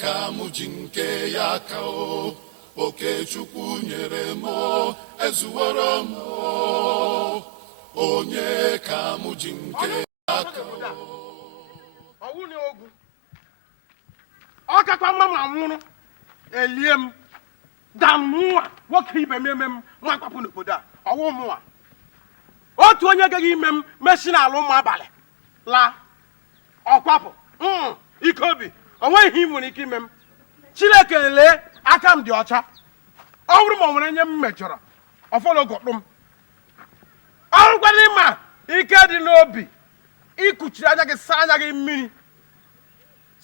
ka mụ ji nke ya ka oke Chukwu nyere m ezuworo m onye ka mụ ji nke ya ka ọwụ ni ogu ọ kakwa mma ma nwụrụ elie m damụwa nwoke ibe m eme m nwa kwapụ n'obodo a ọwụ mụnwa otu onye gaghị ime m mesi n'ala ụmụ abalị laa ọkwapụ ike obi o nweghị ihe ị nwere ike ime m Chineke lee aka m dị ọcha ọ bụrụ ma ọ nwere nye m mejọrọ ọfọlọgọkpụ m ọrụkwana ịma ike dị n'obi ikuchiri anya gị saa anya gị mmiri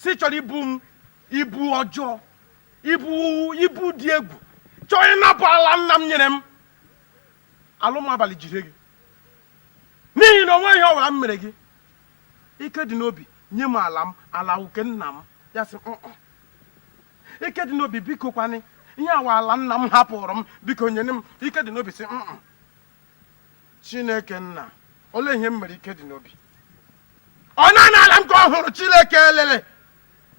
si chọrọ ibu m ibu ọjọọ ibu dị egwu chọrọ ịnapụ ala nna m nyere m alụmabalị jide gị n'ihi na onwe ihe ọwara m mere gị ike dị n'obi nye m ala m ala uke nna m ya sị ike dị n'obi biko kwanị ihe awa ala nna m hapụrụ m biko nyere m ike dị n'obi sị Chineke nna olee ihe m mere ike dị n'obi ọ naanị ala m ka ọ hụrụ Chineke elele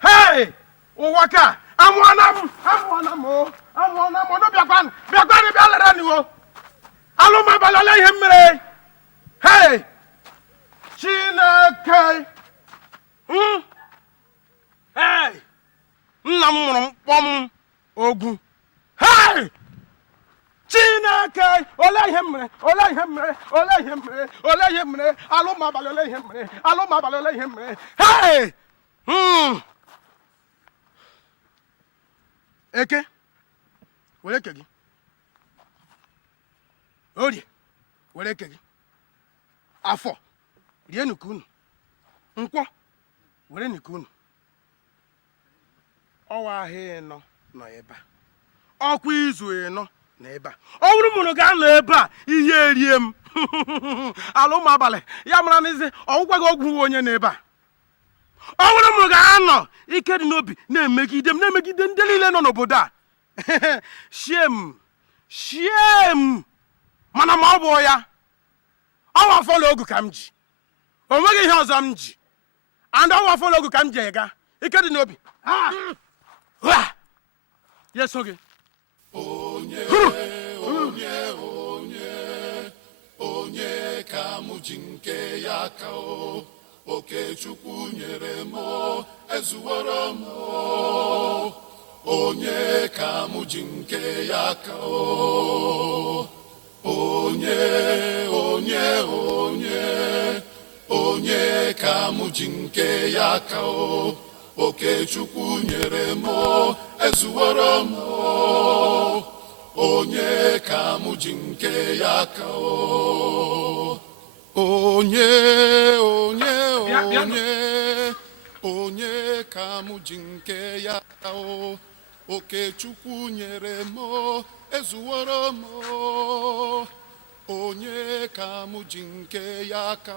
hei ụwa ka amụọna m ọnụ bịakwanụ bịa lere n'iwo alụmabalị olee ihe m mere hei Chineke hei nna m mụrụ mkpọm ogwu hei Chineke olee ihe mere alụmabalị olee ihe mere hei Eke were eke gị Orie were eke gị Afọ rie nuku unu Nkwọ were nuku unu ọwa ahịa ịnọ nọ ebe a ọkwa izu ịnọ nọ ebe a ọ bụrụ mụrụ ga-anọ ebe a ihe erie m ala ụmụ abalị ya mara n'izi ọgwụgwa gị ọgwụ onye n'ebe a ọ bụrụ mụrụ ga-anọ ike dị n'obi na-emegide ndị niile nọ n'obodo a shie m mana ma ọ bụ ya ọnwa fọlọ ogu ka m ji o nweghị ihe ọzọ m ji and ọnwa fọlọ ogu ka m ji ega ike dị n'obi ya so gị onye ka mụ ji nke ya ka oke Chukwu nyere m ezuworo m onye ka mụ ji nke ya ka onye ka mụ ji nke ya ka oke Chukwu nyere m ezuworo m onye ka mụ ji nke ya ka onye ka mụ ji nke ya ka oke Chukwu nyere m ezuworo m onye ka mụ ji nke ya ka